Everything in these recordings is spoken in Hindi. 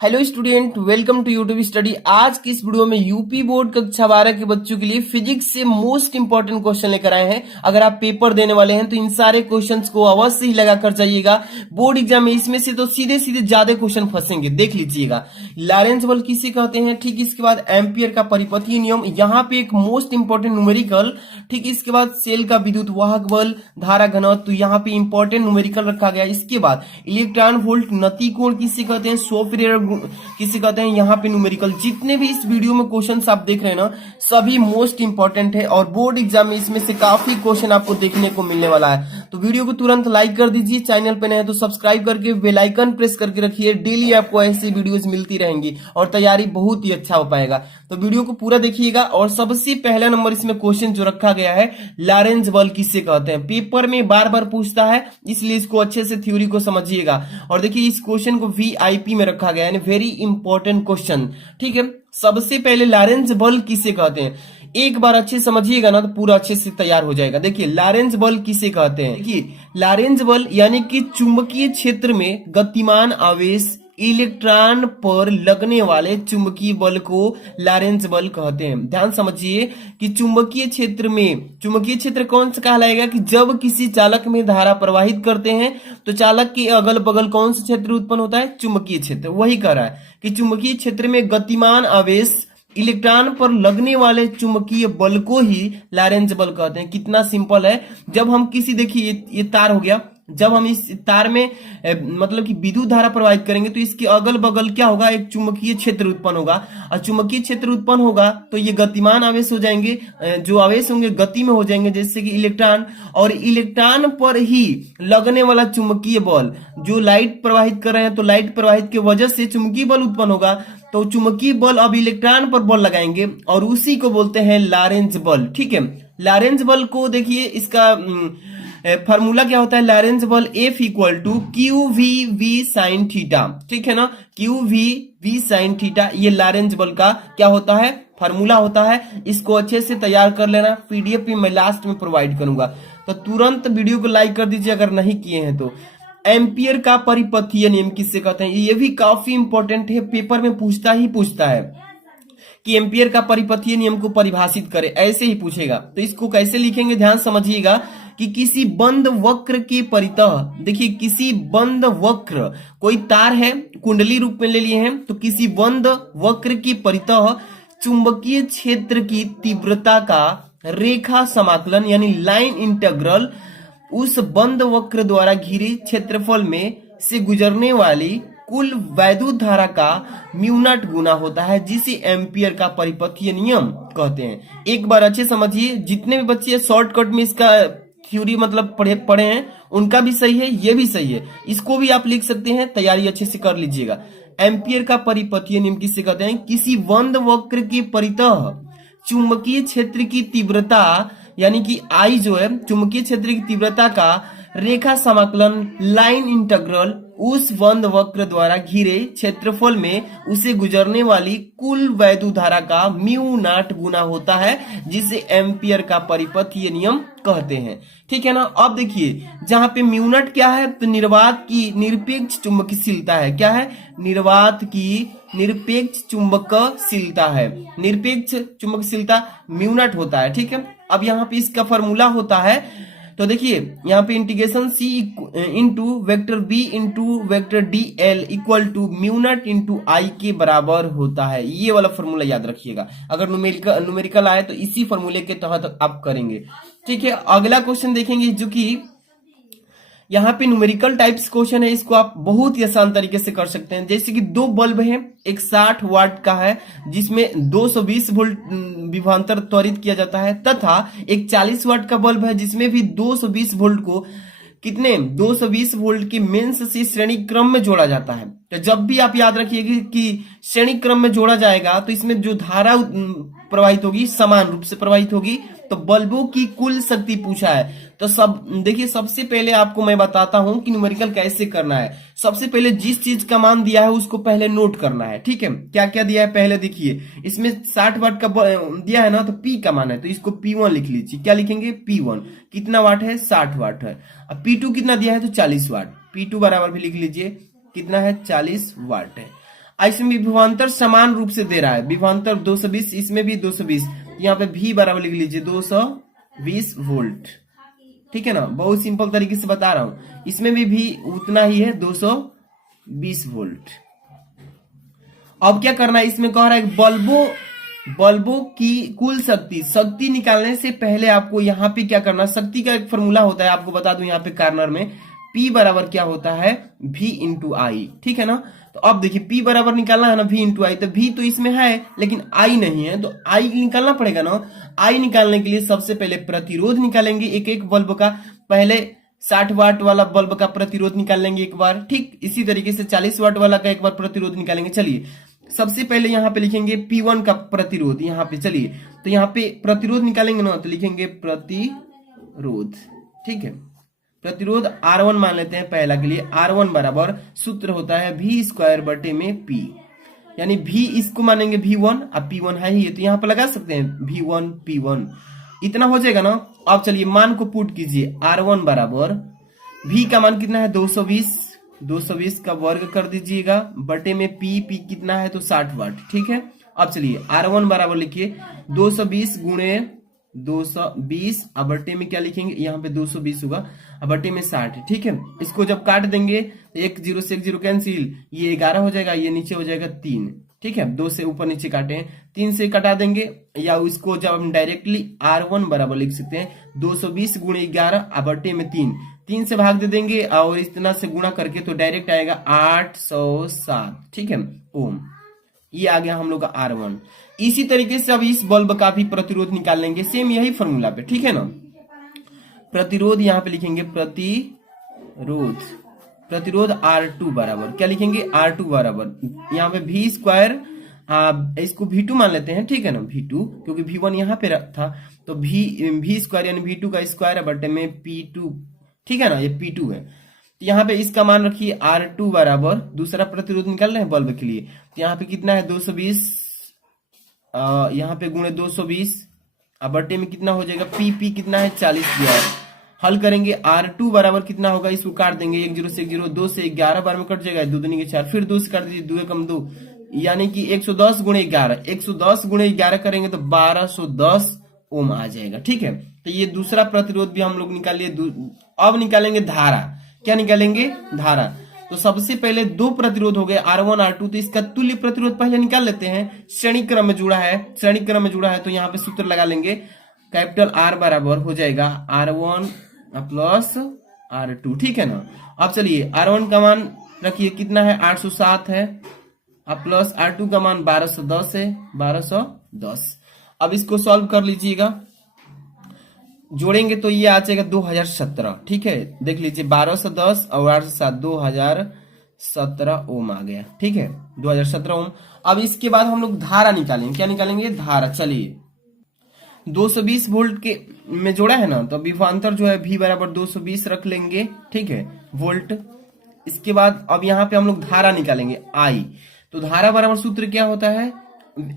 Hello student, welcome to YouTube study. आज की इस वीडियो में यूपी बोर्ड कक्षा 12 के बच्चों के लिए फिजिक्स से मोस्ट इंपॉर्टेंट क्वेश्चन लेकर आए हैं। अगर आप पेपर देने वाले हैं तो इन सारे क्वेश्चंस को अवश्य ही लगा कर जाइएगा। बोर्ड एग्जाम में इसमें से तो सीधे सीधे ज्यादा क्वेश्चन फंसेंगे, देख लीजिएगा। लॉरेंज बल किसे कहते हैं, ठीक इसके बाद एम्पियर का परिपथीय नियम, यहाँ पे एक मोस्ट इंपॉर्टेंट न्यूमेरिकल, ठीक इसके बाद सेल का विद्युत वाहक बल, धारा घनत्व, तो यहाँ पे इंपॉर्टेंट न्यूमेरिकल रखा गया। इसके बाद इलेक्ट्रॉन वोल्ट नति कोण किसे कहते हैं, सोफ्टवेयर किसे कहते हैं, यहाँ पे न्यूमेरिकल। जितने भी इस वीडियो में क्वेश्चंस आप देख रहे हैं ना, सभी मोस्ट इंपॉर्टेंट है और बोर्ड एग्जाम में इसमें से काफी क्वेश्चन आपको देखने को मिलने वाला है। तो वीडियो को तुरंत लाइक कर दीजिए, चैनल पे नए हैं तो सब्सक्राइब करके बेल आइकन प्रेस करके रखिए। डेली आपको ऐसी वीडियोस मिलती रहेंगी और तैयारी बहुत ही अच्छा हो पाएगा। तो वीडियो को पूरा देखिएगा। और सबसे पहला नंबर इसमें क्वेश्चन जो रखा गया है, लॉरेंज बल किसे कहते हैं, पेपर में बार बार पूछता है, इसलिए इसको अच्छे से थ्योरी को समझिएगा। और देखिए इस क्वेश्चन को वीआईपी में रखा गया है, वेरी इंपॉर्टेंट क्वेश्चन, ठीक है। सबसे पहले लॉरेंज बल किसे कहते हैं, एक बार अच्छे समझिएगा ना तो पूरा अच्छे से तैयार हो जाएगा। देखिए लॉरेंज बल किसे कहते हैं, देखिए लॉरेंज बल यानी कि चुंबकीय क्षेत्र में गतिमान आवेश इलेक्ट्रॉन पर लगने वाले चुंबकीय बल को लॉरेंज बल कहते हैं। ध्यान समझिए कि चुंबकीय क्षेत्र कौन सा कहलाएगा कि जब किसी चालक में धारा प्रवाहित करते हैं तो चालक के अगल बगल कौन सा क्षेत्र उत्पन्न होता है, चुंबकीय क्षेत्र। वही कह रहा है कि चुंबकीय क्षेत्र में गतिमान आवेश इलेक्ट्रॉन पर लगने वाले चुंबकीय बल को ही लॉरेंज बल कहते हैं। कितना सिंपल है। जब हम किसी, देखिए ये तार हो गया, जब हम इस तार में मतलब कि विद्युत धारा प्रवाहित करेंगे तो इसके अगल बगल क्या होगा, एक चुंबकीय क्षेत्र उत्पन्न होगा। और चुंबकीय क्षेत्र उत्पन्न होगा तो ये गतिमान आवेश हो जाएंगे, जो आवेश होंगे गति में हो जाएंगे, जैसे कि इलेक्ट्रॉन। और इलेक्ट्रॉन पर ही लगने वाला चुंबकीय बल, जो लाइट प्रवाहित कर रहे हैं तो लाइट प्रवाहित की वजह से चुंबकीय बल उत्पन्न होगा। तो चुंबकीय बल अब इलेक्ट्रॉन पर बल लगाएंगे और उसी को बोलते हैं लॉरेंज बल, ठीक है। लॉरेंज बल को देखिए, इसका फार्मूला क्या होता है, लॉरेंज बल F equal to Q V V sine theta, ठीक है ना। Q V V sine theta, ये लॉरेंज बल का क्या होता है, फार्मूला होता है। इसको अच्छे से तैयार कर लेना, पीडीएफ भी मैं लास्ट में प्रोवाइड करूंगा। तो तुरंत वीडियो को लाइक कर दीजिए अगर नहीं किए हैं तो। एम्पियर का परिपथीय नियम किससे कहते हैं, ये भी काफी इंपॉर्टेंट है, पेपर में पूछता है कि एम्पियर का परिपथीय नियम को परिभाषित करे, ऐसे ही पूछेगा। तो इसको कैसे लिखेंगे, ध्यान समझिएगा कि किसी बंद वक्र के परितः, देखिए किसी बंद वक्र, कोई तार है कुंडली रूप में ले लिए हैं, तो किसी बंद वक्र के परितः चुंबकीय क्षेत्र की तीव्रता का रेखा समाकलन यानी लाइन इंटीग्रल उस बंद वक्र द्वारा घिरे क्षेत्रफल में से गुजरने वाली कुल वैद्युत धारा का म्यू नॉट गुना होता है, जिसे एम्पियर का परिपथीय नियम कहते हैं। एक बार अच्छे समझिए, जितने भी बच्चे शॉर्टकट में इसका थ्योरी मतलब पढ़े हैं उनका भी सही है, ये भी सही है। इसको भी आप लिख सकते हैं, तैयारी अच्छे से कर लीजिएगा। एम्पियर का परिपथीय नियम किससे कहते हैं, किसी बंद वक्र के परितः चुंबकीय क्षेत्र की तीव्रता यानी कि आई जो है चुंबकीय क्षेत्र की तीव्रता का रेखा समाकलन लाइन इंटीग्रल उस बंद वक्र द्वारा घिरे क्षेत्रफल में उसे गुजरने वाली कुल वैद्युत धारा का म्यू नॉट गुना होता है, जिसे एम्पियर का परिपथीय नियम कहते हैं, ठीक है ना। अब देखिए जहां पे म्यू नॉट क्या है, तो निर्वात की निरपेक्ष चुंबकशीलता है। क्या है, निर्वात की निरपेक्ष चुंबकशीलता है, निरपेक्ष चुंबकशीलता म्यू नॉट होता है, ठीक है। अब यहाँ पे इसका फॉर्मूला होता है, तो देखिए यहाँ पे integration C into vector B into vector d l equal to mu naught into I के बराबर होता है। ये वाला फॉर्मूला याद रखिएगा, अगर न्यूमेरिकल आए तो इसी फॉर्मूले के तहत आप करेंगे, ठीक है। अगला क्वेश्चन देखेंगे जो कि यहाँ पे न्यूमेरिकल टाइप्स क्वेश्चन है, इसको आप बहुत ही आसान तरीके से कर सकते हैं। जैसे कि दो बल्ब हैं, एक 60 वाट का है जिसमें 220 वोल्ट विभवांतर त्वरित किया जाता है, तथा एक 40 वाट का बल्ब है जिसमें भी 220 वोल्ट को 220 वोल्ट के मेंस से श्रेणी क्रम में जोड़ा जाता है। तो जब भी आप याद रखिएगा कि श्रेणी क्रम में जोड़ा जाएगा तो इसमें जो धारा प्रवाहित होगी समान रूप से प्रवाहित होगी। तो बल्बों की कुल शक्ति पूछा है, तो सब देखिए सबसे पहले आपको मैं बताता हूं कि न्यूमेरिकल कैसे करना है। सबसे पहले जिस चीज का मान दिया है उसको पहले नोट करना है, ठीक है। क्या क्या दिया है पहले देखिए, इसमें 60 वाट का दिया है ना, तो P का मान है तो इसको P1 लिख लीजिए। क्या लिखेंगे, P1 कितना वाट है, 60 वाट है। अब P2 कितना दिया है तो 40 वाट, P2 बराबर भी लिख लीजिए, कितना है 40 वाट है। इसमें भी विभवांतर समान रूप से दे रहा है, विभवांतर 220, इसमें भी 220, यहाँ पे भी बराबर लिख लीजिए 220 वोल्ट। ठीक है ना, बहुत सिंपल तरीके से बता रहा हूं। इसमें भी उतना ही है 220 वोल्ट। अब क्या करना है, इसमें कह रहा है बल्बों की कुल शक्ति निकालने से पहले आपको यहाँ पे क्या करना, शक्ति का एक फॉर्मूला होता है, आपको बता दूं यहाँ पे कार्नर में, P बराबर क्या होता है, V इंटू आई। ठीक है ना, तो अब देखिए P बराबर निकालना है ना V इंटू आई, तो V तो इसमें है लेकिन I नहीं है, तो I निकालना पड़ेगा ना। I निकालने के लिए सबसे पहले प्रतिरोध निकालेंगे एक एक बल्ब का। पहले 60 वाट वाला बल्ब का प्रतिरोध निकाल लेंगे एक बार, ठीक इसी तरीके से 40 वाट वाला का एक बार प्रतिरोध निकालेंगे। चलिए सबसे पहले यहाँ पे लिखेंगे P1 का प्रतिरोध, यहाँ पे चलिए तो यहाँ पे प्रतिरोध निकालेंगे ना, तो लिखेंगे प्रतिरोध। ठीक है, प्रतिरोध R1 मान लेते हैं पहला के लिए। R1 बराबर सूत्र होता है V स्क्वायर बटे में P, यानी V इसको मानेंगे V1, अब P1 है ही, तो यहाँ पे लगा सकते हैं V1 P1, इतना हो जाएगा ना। अब चलिए मान को पुट कीजिए, R1 बराबर V का मान कितना है 220 का वर्ग कर दीजिएगा बटे में P कितना है तो 60 वाट। ठीक है, अब चलिए R1 बराबर लिखिए 220 गुणे 220, अब बटे में क्या लिखेंगे, यहाँ पे 220 होगा, अब बटे में 60। ठीक है, इसको जब काट देंगे एक जीरो से एक जीरो कैंसिल, ये 11 हो जाएगा, ये नीचे हो जाएगा 3। ठीक है, 2 से ऊपर नीचे काटे 3 से कटा देंगे, या इसको जब हम डायरेक्टली R1 बराबर लिख सकते हैं 220 गुणे 11 अब बटे में 3 से भाग दे देंगे और इतना से गुणा करके तो डायरेक्ट आएगा 807। ठीक है, ओम, ये आ गया हम लोग का R1। इसी तरीके से अब इस बल्ब का भी प्रतिरोध निकाल लेंगे, सेम यही फॉर्मूला पे। ठीक है ना, प्रतिरोध यहाँ पे लिखेंगे प्रतिरोध R2 बराबर क्या लिखेंगे, R2 बराबर यहाँ पे V स्क्वायर, इसको V2 मान लेते हैं। ठीक है ना, V2 क्योंकि V1 यहाँ पे था, तो V स्क्वायर यानी V2 का स्क्वायर है बटे में P2। ठीक है ना, ये P2 है, तो यहाँ पे इसका मान रखिए R2 बराबर, दूसरा प्रतिरोध निकाल रहे हैं बल्ब के लिए, तो यहाँ पे कितना है 220, यहाँ पे गुणे 220, अब बटे में कितना हो जाएगा P कितना है 40 दिया है। हल करेंगे R2 बराबर कितना होगा, इसको काट देंगे 1 0 से 1 0, 2 से 11 बार में कट जाएगा, 2 दूनी के 4, फिर 2 से काट दीजिए, 2 कम 2, यानी कि 110 गुणे 11, 110 गुणे 11 करेंगे तो 1210 ओम आ जाएगा। ठीक है, तो ये दूसरा प्रतिरोध भी हम लोग निकाल लिए। अब निकालेंगे धारा, क्या निकालेंगे, धारा। तो सबसे पहले दो प्रतिरोध हो गए R1 R2, तो इसका तुल्य प्रतिरोध पहले निकाल लेते हैं, श्रेणी क्रम में जुड़ा है, तो यहाँ पे सूत्र लगा लेंगे, कैपिटल R बराबर हो जाएगा R1 प्लस R2। ठीक है ना, अब चलिए R1 का मान रखिए कितना है 807 है, अब प्लस R2 का मान 1210 है, 1210। अब इसको सॉल्व कर लीजिएगा, जोड़ेंगे तो ये आ जाएगा 2017। ठीक है, देख लीजिए 1210 और 807 2017 ओम आ गया। ठीक है, 2017 ओम। अब इसके बाद हम लोग धारा निकालेंगे, क्या निकालेंगे, धारा। चलिए 220 वोल्ट के में जोड़ा है ना, तो विभवांतर जो है V बराबर 220 रख लेंगे। ठीक है, वोल्ट। इसके बाद अब यहाँ पे हम लोग धारा निकालेंगे I, तो धारा बराबर सूत्र क्या होता है,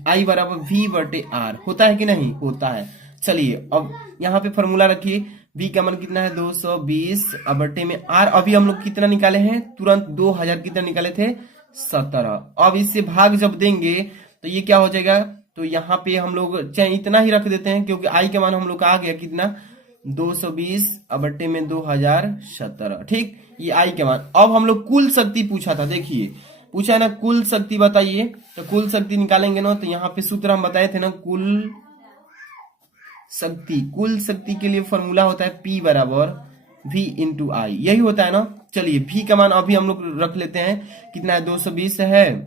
I बराबर V बटे R, होता है कि नहीं, होता है। चलिए अब यहाँ पे फॉर्मूला रखिए, V का मान कितना है 220 अब बटे में R, अभी हम लोग कितना निकाले हैं, तुरंत 2000 कितना निकाले थे 17। अब इससे भाग जब देंगे तो ये क्या हो जाएगा, तो यहाँ पे हम लोग चाहे इतना ही रख देते हैं क्योंकि I का मान हम लोग का आ गया कितना 220 अब बटे में 2017। ठीक, ये I का मान। अब हम लोग कुल शक्ति पूछा था, देखिए पूछा है ना कुल शक्ति बताइए, तो कुल शक्ति निकालेंगे ना, तो यहाँ पे सूत्र हम बताए थे ना, कुल शक्ति के लिए फॉर्मूला होता है P बराबर V इंटू आई, यही होता है ना। चलिए V का मान अभी हम लोग रख लेते हैं, कितना है 220 है,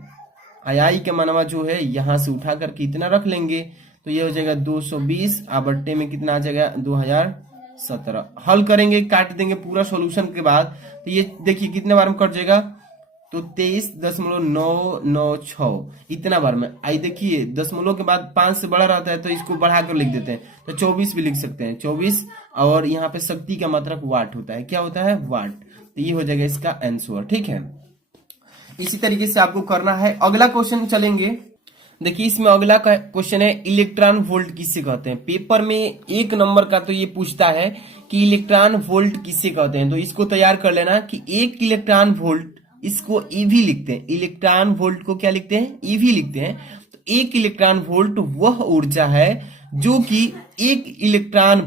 आई का मानवा जो है यहाँ से उठा करके इतना रख लेंगे, तो ये हो जाएगा 220 अब बट्टे में कितना आ जाएगा 2017। हल करेंगे, काट देंगे पूरा सॉल्यूशन के बाद, तो ये देखिए कितने बार में कट जाएगा, तो 23.996 इतना बार में। आई देखिए दशमलव के बाद 5 से बड़ा रहता है तो इसको बढ़ा कर लिख देते हैं, तो 24 भी लिख सकते हैं 24। और यहाँ पे शक्ति का मात्रक वाट होता है, क्या होता है वाट, तो ये हो जाएगा इसका आंसर। ठीक है, इसी तरीके से आपको करना है। अगला क्वेश्चन चलेंगे, देखिए इसमें अगला क्वेश्चन है इलेक्ट्रॉन वोल्ट किसे कहते हैं। पेपर में 1 नंबर का तो ये पूछता है कि इलेक्ट्रॉन वोल्ट किसे कहते हैं, तो इसको तैयार कर लेना कि 1 इलेक्ट्रॉन वोल्ट इसको ईवी लिखते हैं। इलेक्ट्रॉन वोल्ट को क्या लिखते हैं? ईवी लिखते हैं। तो 1 इलेक्ट्रॉन वोल्ट वह ऊर्जा है जो कि एक इलेक्ट्रॉन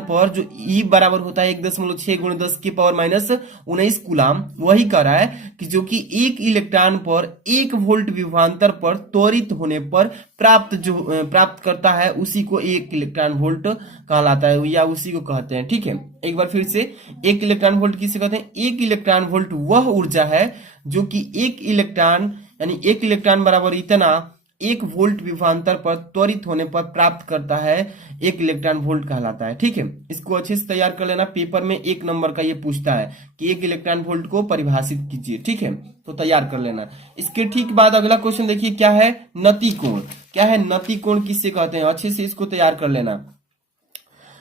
पर जो ई बराबर होता है 1.6 गुणे 10 की पावर माइनस 19 कूलाम, वही कह रहा है कि जो कि एक इलेक्ट्रॉन पर 1 वोल्ट विभवांतर पर त्वरित होने पर प्राप्त करता है, उसी को 1 इलेक्ट्रॉन वोल्ट कहलाता है या उसी को कहते हैं। ठीक है, एक बार फिर से 1 इलेक्ट्रॉन वोल्ट किसे कहते हैं? 1 इलेक्ट्रॉन वोल्ट वह ऊर्जा है जो कि एक इलेक्ट्रॉन यानी 1 इलेक्ट्रॉन बराबर इतना 1 वोल्ट विभवांतर पर त्वरित होने पर प्राप्त करता है, 1 इलेक्ट्रॉन वोल्ट कहलाता है। ठीक है, इसको अच्छे से तैयार कर लेना। पेपर में 1 नंबर का ये पूछता है कि 1 इलेक्ट्रॉन वोल्ट को परिभाषित कीजिए। ठीक है, तो तैयार कर लेना। इसके ठीक बाद अगला क्वेश्चन देखिए, क्या है? नति कोण। क्या है नति कोण? किससे कहते हैं? अच्छे से इसको तैयार कर लेना।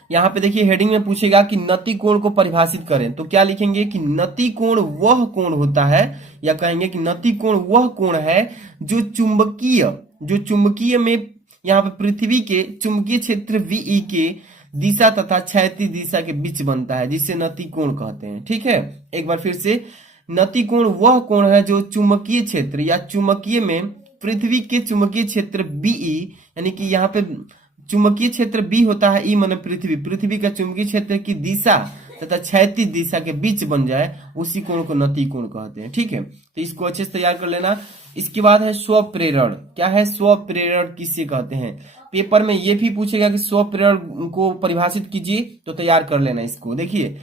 यहाँ पे देखिए हेडिंग में पूछेगा कि नति कोण को परिभाषित करें, तो क्या लिखेंगे कि नति कोण वह कोण होता है, या कहेंगे कि नति कोण वह कोण है जो चुंबकीय में यहाँ पे पृथ्वी के चुंबकीय क्षेत्र वीई के दिशा तथा क्षैतिज दिशा के बीच बनता है, जिसे नति कोण कहते हैं। ठीक है, एक बार फिर से, नति कोण वह कोण है जो चुंबकीय क्षेत्र या चुंबकीय में पृथ्वी के चुंबकीय क्षेत्र बीई, यानी कि यहाँ पे चुंबकीय क्षेत्र बी होता है, ई माने पृथ्वी का चुंबकीय क्षेत्र की दिशा तथा क्षैतिज दिशा के बीच बन जाए, उसी कोण को नति कोण कहते हैं। ठीक है, तो इसको अच्छे से तैयार कर लेना। इसके बाद है स्वप्रेरण। क्या है? स्वप्रेरण किसे कहते हैं? पेपर में ये भी पूछेगा कि स्वप्रेरण को परिभाषित कीजिए, तो तैयार कर लेना इसको। देखिए,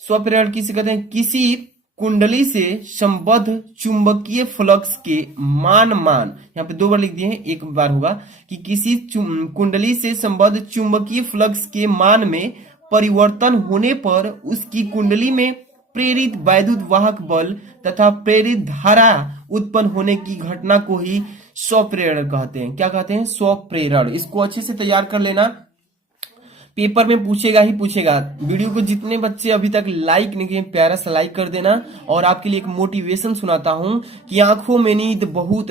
स्वप्रेरण किसे कहते हैं? किसी कुंडली से संबद्ध चुंबकीय फ्लक्स के मान यहाँ पे 2 बार लिख दिए हैं, एक बार होगा कि किसी कुंडली से संबद्ध चुंबकीय फ्लक्स के मान में परिवर्तन होने पर उसकी कुंडली में प्रेरित वैद्युत वाहक बल तथा प्रेरित धारा उत्पन्न होने की घटना को ही स्वप्रेरण कहते हैं। क्या कहते हैं? स्वप्रेरण। इसको अच्छे से तैयार कर लेना, पेपर में पूछेगा ही पूछेगा। वीडियो को जितने बच्चे अभी तक लाइक नहीं किए, प्यारा सा लाइक कर देना। और आपके लिए एक मोटिवेशन सुनाता हूं कि आंखों में नींद बहुत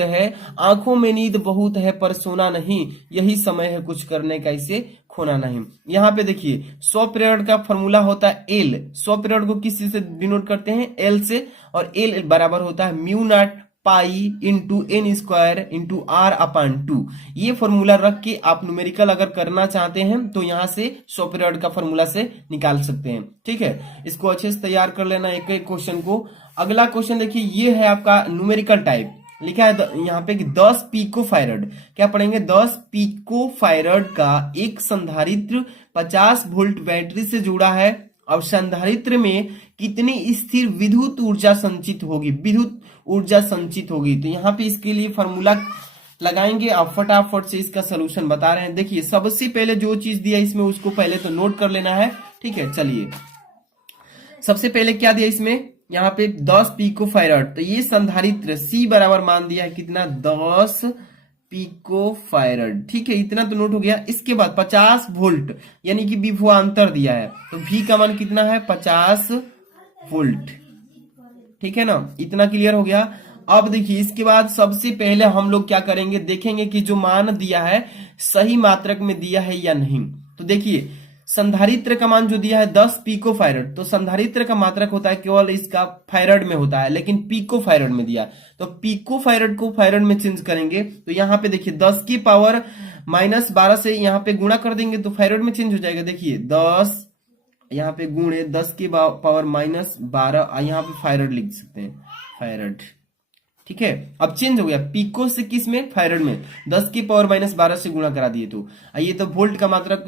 है पर सोना नहीं, यही समय है कुछ करने का, इसे खोना नहीं। यहाँ पे देखिए, स्वप्रेरण का फॉर्मूला होता है एल। स्वप्रेरण को किस चीज से डिनोट करते हैं? एल से, और एल बराबर होता है mu naught pi into N square into R upon 2। ये फॉर्मूला रख के आप न्यूमेरिकल अगर करना चाहते हैं तो यहां से स्वप्रेरण का फॉर्मूला से निकाल सकते हैं। ठीक है, इसको अच्छे से तैयार कर लेना एक एक क्वेश्चन को। अगला क्वेश्चन देखिए, ये है आपका न्यूमेरिकल टाइप। लिखा है यहाँ पे कि 10 पिको फायरड। क्या पढ़ेंगे? 10 पिको फायरड का एक संधारित्र 50 वोल्ट बैटरी से जुड़ा है और संधारित्र में कितनी स्थिर विद्युत ऊर्जा संचित होगी। तो यहाँ पे इसके लिए फॉर्मूला लगाएंगे। आप फटाफट से इसका सोल्यूशन बता रहे हैं। देखिए, सबसे पहले जो चीज दिया इसमें उसको पहले तो नोट कर लेना है। ठीक है, चलिए, सबसे पहले क्या दिया इसमें? यहाँ पे 10 पिको फायरड, तो ये संधारित्र सी बराबर मान दिया है कितना? 10 पिको फायरड। ठीक है, इतना तो नोट हो गया। इसके बाद 50 वोल्ट यानी कि विभवांतर दिया है, तो V का मान कितना है? 50 वोल्ट। ठीक है ना, इतना क्लियर हो गया। अब देखिए, इसके बाद सबसे पहले हम लोग क्या करेंगे, देखेंगे कि जो मान दिया है सही मात्रक में दिया है या नहीं। तो देखिए, संधारित्र का मान जो दिया है 10 पिको फायरड, तो संधारित्र का मात्रक होता है केवल इसका फायरड में होता है, लेकिन पिको फायरड में दिया, तो पिको फायरड को फायरड में चेंज करेंगे। तो यहाँ पे देखिए 10 की पावर माइनस 12 से यहाँ पे गुणा कर देंगे तो फायरड में चेंज हो जाएगा। देखिए 10 यहाँ पे गुणे 10 की पावर माइनस 12, यहाँ पे फायरड लिख सकते हैं, फायरड। ठीक है, अब चेंज हो गया पिको से किस में? फायरड में। 10 की पावर माइनस 12 से गुणा करा दिए तो ये तो वोल्ट का मात्रक,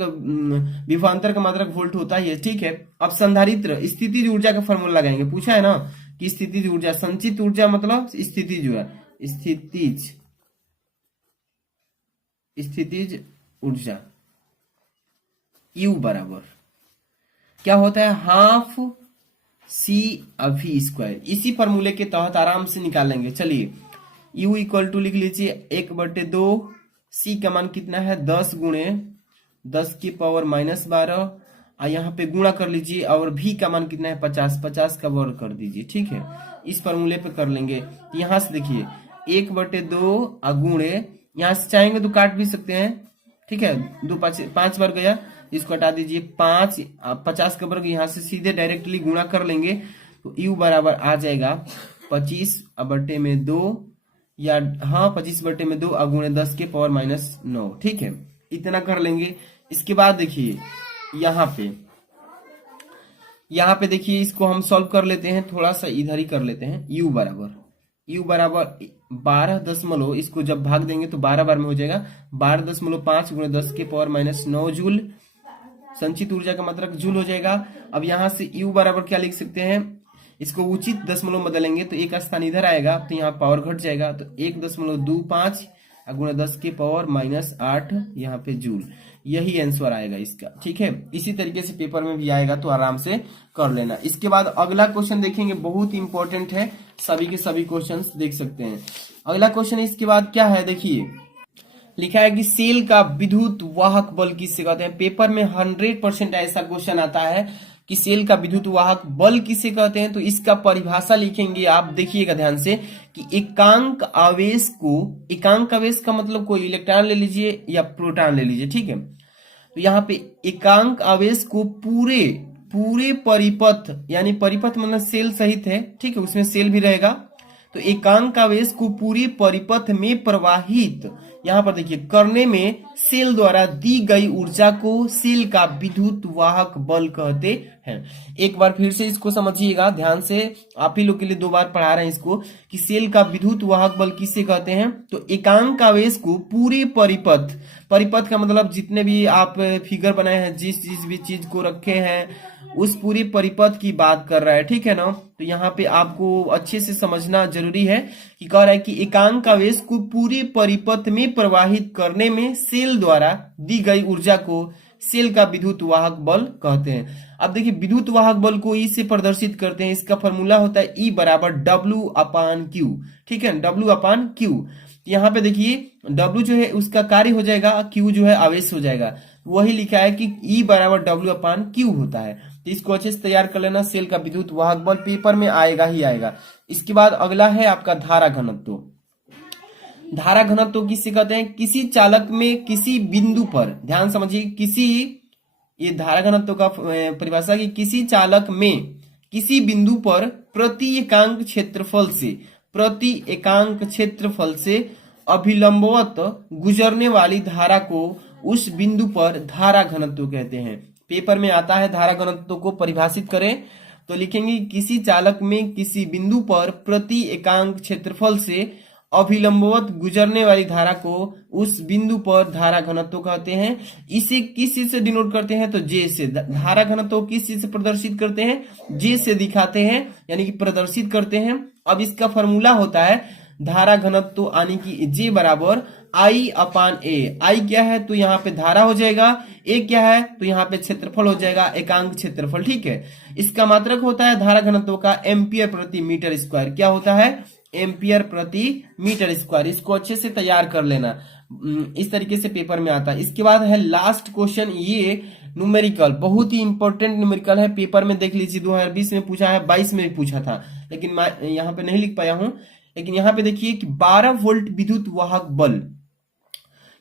विभवांतर का मात्रक वोल्ट होता है। ठीक है, अब संधारित्र स्थितिज ऊर्जा का फॉर्मूला लगाएंगे। पूछा है ना कि स्थितिज ऊर्जा, संचित ऊर्जा मतलब स्थितिज ऊर्जा U बराबर क्या होता है? हाफ सी अभी स्क्वायर। इसी फॉर्मूले के तहत आराम से निकालेंगे। चलिए, U इक्वल टू लिख लीजिए 1/2। C का मान कितना है? 10 गुणे 10 की पावर माइनस 12, और यहाँ पे गुणा कर लीजिए। और V का मान कितना है? 50 का वर्ग कर दीजिए। ठीक है, इस फॉर्मूले पे कर लेंगे। यहाँ से देखिए 1/2 गुणे, यहाँ से चाहेंगे तो काट भी सकते हैं। ठीक है, 2 5 बार गया, इसको हटा दीजिए। 50 का वर्ग यहाँ से सीधे डायरेक्टली गुणा कर लेंगे तो U बराबर आ जाएगा 25/2 या हाँ 25/2 गुणे 10 के पावर -9। ठीक है, इतना कर लेंगे। इसके बाद देखिए यहाँ पे देखिए इसको हम सॉल्व कर लेते हैं, थोड़ा सा इधर ही कर लेते हैं। U बराबर 12 इसको जब भाग देंगे तो 12 बार में हो जाएगा 12.5 गुणे 10 के पावर -9 जूल। संचित ऊर्जा का मतलब जूल हो जाएगा। अब यहाँ से U बराबर क्या लिख सकते हैं, इसको उचित दशमलव में बदलेंगे तो एक स्थान इधर आएगा तो यहाँ पावर घट जाएगा, तो 1.25 गुणे 10 के पावर -8 यहाँ पे जूल। यही आंसर आएगा इसका। ठीक है, इसी तरीके से पेपर में भी आएगा तो आराम से कर लेना। इसके बाद अगला क्वेश्चन देखेंगे, बहुत इंपॉर्टेंट है, सभी के सभी क्वेश्चंस देख सकते हैं। अगला क्वेश्चन इसके बाद क्या है, देखिए लिखा है कि सेल का विद्युत वाहक बल किसे कहते हैं। पेपर में 100% ऐसा क्वेश्चन आता है कि सेल का विद्युत वाहक बल किसे कहते हैं। तो इसका परिभाषा लिखेंगे आप, देखिएगा ध्यान से कि एकांक आवेश का मतलब कोई इलेक्ट्रॉन ले लीजिए या प्रोटॉन ले लीजिए। ठीक है, तो यहाँ पे एकांक आवेश को पूरे परिपथ, यानी परिपथ मतलब सेल सहित है, ठीक है, उसमें सेल भी रहेगा, तो एकांक आवेश को पूरे परिपथ में प्रवाहित यहाँ पर देखिए करने में सेल द्वारा दी गई ऊर्जा को सेल का विद्युत वाहक बल कहते हैं। एक बार फिर से इसको समझिएगा ध्यान से, आप ही लोग के लिए 2 बार पढ़ा रहे हैं इसको कि सेल का विद्युत वाहक बल किसे कहते हैं। तो एकांक आवेश को पूरे परिपथ का मतलब जितने भी आप फिगर बनाए हैं, जिस भी चीज को रखे हैं उस पूरी परिपथ की बात कर रहा है। ठीक है ना, तो यहाँ पे आपको अच्छे से समझना जरूरी है कि कह रहा है कि एकांक आवेश को पूरे परिपथ में प्रवाहित करने में सेल द्वारा दी गई ऊर्जा को सेल का विद्युत वाहक बल कहते हैं। अब देखिए विद्युत वाहक बल को ई से प्रदर्शित करते हैं, इसका फॉर्मूला होता है E बराबर W/Q। ठीक है, W/Q। यहाँ पे देखिए W जो है उसका कार्य हो जाएगा, Q जो है आवेश हो जाएगा। वही लिखा है कि E बराबर W/Q होता है। तो इसको अच्छे से तैयार कर लेना, सेल का विद्युत वाहक बल पेपर में आएगा ही आएगा। इसके बाद अगला है आपका धारा घनत्व। धारा घनत्व किसे कहते हैं, किसी चालक में किसी बिंदु पर, ध्यान समझिए, ये धारा घनत्व का परिभाषा की किसी चालक में किसी बिंदु पर प्रति एकांक क्षेत्रफल से अभिलंबवत गुजरने वाली धारा को उस बिंदु पर धारा घनत्व कहते हैं। पेपर में आता है धारा घनत्व को परिभाषित करें तो लिखेंगे किसी चालक में किसी बिंदु पर प्रति एकांक क्षेत्रफल से अभिलंबवत गुजरने वाली धारा को उस बिंदु पर धारा घनत्व कहते हैं। इसे किस चीज से डिनोट करते हैं, तो जे से। धारा घनत्व किस चीज से प्रदर्शित करते हैं, जे से दिखाते हैं, यानी कि प्रदर्शित करते हैं। अब इसका फॉर्मूला होता है धारा घनत्व यानी कि जे बराबर I/A। आई क्या है तो यहाँ पे धारा हो जाएगा, ए क्या है तो यहाँ पे क्षेत्रफल हो जाएगा, एकांक क्षेत्रफल। ठीक है, इसका मात्रक होता है धारा घनत्व का एम्पियर प्रति मीटर स्क्वायर। क्या होता है, एम्पियर प्रति मीटर स्क्वायर। इसको अच्छे से तैयार कर लेना, इस तरीके से पेपर में आता है। इसके बाद है लास्ट क्वेश्चन, ये न्यूमेरिकल, बहुत ही इंपॉर्टेंट न्यूमेरिकल है। पेपर में देख लीजिए 2020 में पूछा है, 22 में भी पूछा था, लेकिन मैं यहाँ पे नहीं लिख पाया हूं। लेकिन यहाँ पे देखिए कि 12 वोल्ट विद्युत वाहक बल,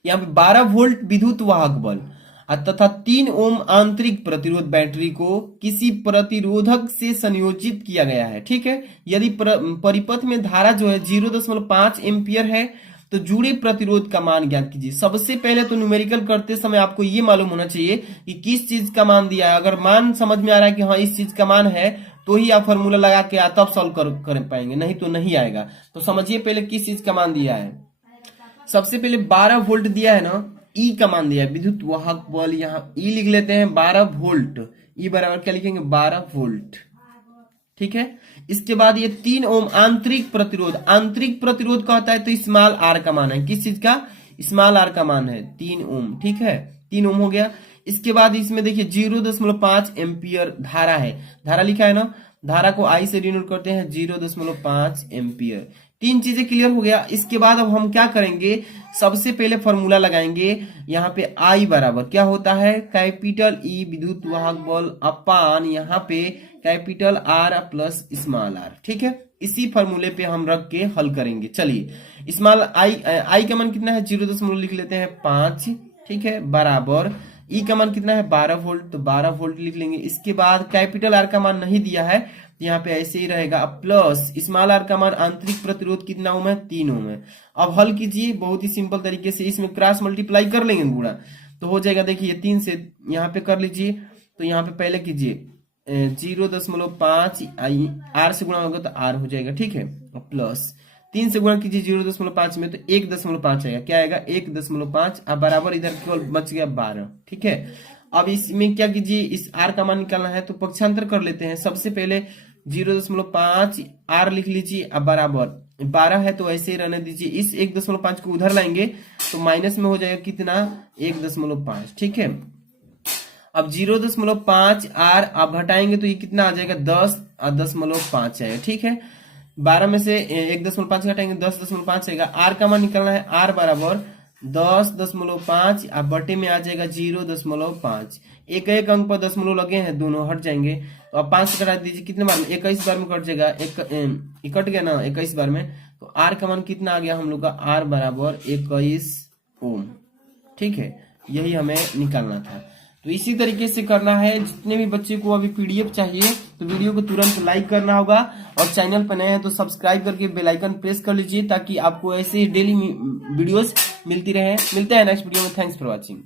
यहाँ पे 12 वोल्ट विद्युत वाहक बल तथा 3 ओम आंतरिक प्रतिरोध बैटरी को किसी प्रतिरोधक से संयोजित किया गया है। ठीक है, यदि परिपथ में धारा जो है 0.5 एम्पियर है तो जुड़े प्रतिरोध का मान ज्ञात कीजिए। सबसे पहले तो न्यूमेरिकल करते समय आपको ये मालूम होना चाहिए कि किस चीज का मान दिया है। अगर मान समझ में आ रहा है कि हाँ इस चीज का मान है तो ही आप फॉर्मूला लगा के तब सॉल्व कर पाएंगे, नहीं तो नहीं आएगा। तो समझिए पहले किस चीज का मान दिया है। सबसे पहले 12 वोल्ट दिया है ना, ई का मान दिया है, विद्युत वाहक बल, यहाँ ई लिख लेते हैं 12 वोल्ट। ई बराबर क्या लिखेंगे, 12 वोल्ट। ठीक है, इसके बाद ये 3 ओम आंतरिक प्रतिरोध का होता है तो स्मॉल आर का मान है, किस चीज का, स्मॉल आर का मान है 3 ओम। ठीक है, 3 ओम हो गया। इसके बाद इसमें देखिए 0.5 एम्पियर धारा है, धारा लिखा है ना, धारा को आई से डिनोट करते हैं 0.5 एम्पियर। 3 चीजें क्लियर हो गया। इसके बाद अब हम क्या करेंगे, सबसे पहले फॉर्मूला लगाएंगे। यहाँ पे आई बराबर क्या होता है, कैपिटल ई विद्युत वाहक बल अपान यहाँ पे capital R plus small R. ठीक है, इसी फॉर्मूले पे हम रख के हल करेंगे। चलिए स्मॉल आई का मान कितना है, 0 लिख लेते हैं 5। ठीक है, बराबर ई का मान कितना है 12 वोल्ट, तो 12 वोल्ट लिख लेंगे। इसके बाद कैपिटल आर का मान नहीं दिया है, यहाँ पे ऐसे ही रहेगा। अब प्लस स्मॉल आर का मान आंतरिक प्रतिरोध कितना ओम है 3 ओम है। अब हल कीजिए बहुत ही सिंपल तरीके से, इसमें क्रॉस मल्टीप्लाई कर लेंगे गुणा, तो हो जाएगा। देखिए 3 से यहाँ पे कर लीजिए, तो यहाँ पे पहले कीजिए 0.5 आर से गुणा होगा तो आर हो जाएगा, ठीक है। प्लस 3 से गुणा कीजिए 0.5 में, तो 1.5 आएगा, क्या आएगा 1.5। अब बराबर इधर केवल बच गया 12, ठीक है। अब इसमें क्या कीजिए, इस आर का मान निकालना है तो पक्षांतर कर लेते हैं। सबसे पहले 0.5 आर लिख लीजिए, अब बराबर 12 है तो ऐसे ही रहने दीजिए। इस 1.5 को उधर लाएंगे तो माइनस में हो जाएगा कितना 1.5, ठीक है। अब 0.5 आर आप घटाएंगे तो ये कितना आ जाएगा 10.5 आएगा, ठीक है। 12 में से 1.5 घटाएंगे 10.5 आएगा। आर का मान निकालना है, आर बराबर 10.5 अब बटे में आ जाएगा 0.5। एक एक अंक पर दशमलव लगे हैं, दोनों हट जाएंगे। तो अब 5 से घटा दीजिए, कितने बार में 21 बार में कट जाएगा, कट गया ना 21 बार में। तो आर का मान कितना आ गया हम लोग का, आर बराबर 21 ओम, ठीक है। यही हमें निकालना था। तो इसी तरीके से करना है। जितने भी बच्चे को अभी पीडीएफ चाहिए तो वीडियो को तुरंत लाइक करना होगा, और चैनल पर नए हैं तो सब्सक्राइब करके बेल आइकन प्रेस कर लीजिए, ताकि आपको ऐसे डेली वीडियोस मिलती रहे। मिलते हैं नेक्स्ट वीडियो में। Thanks for watching.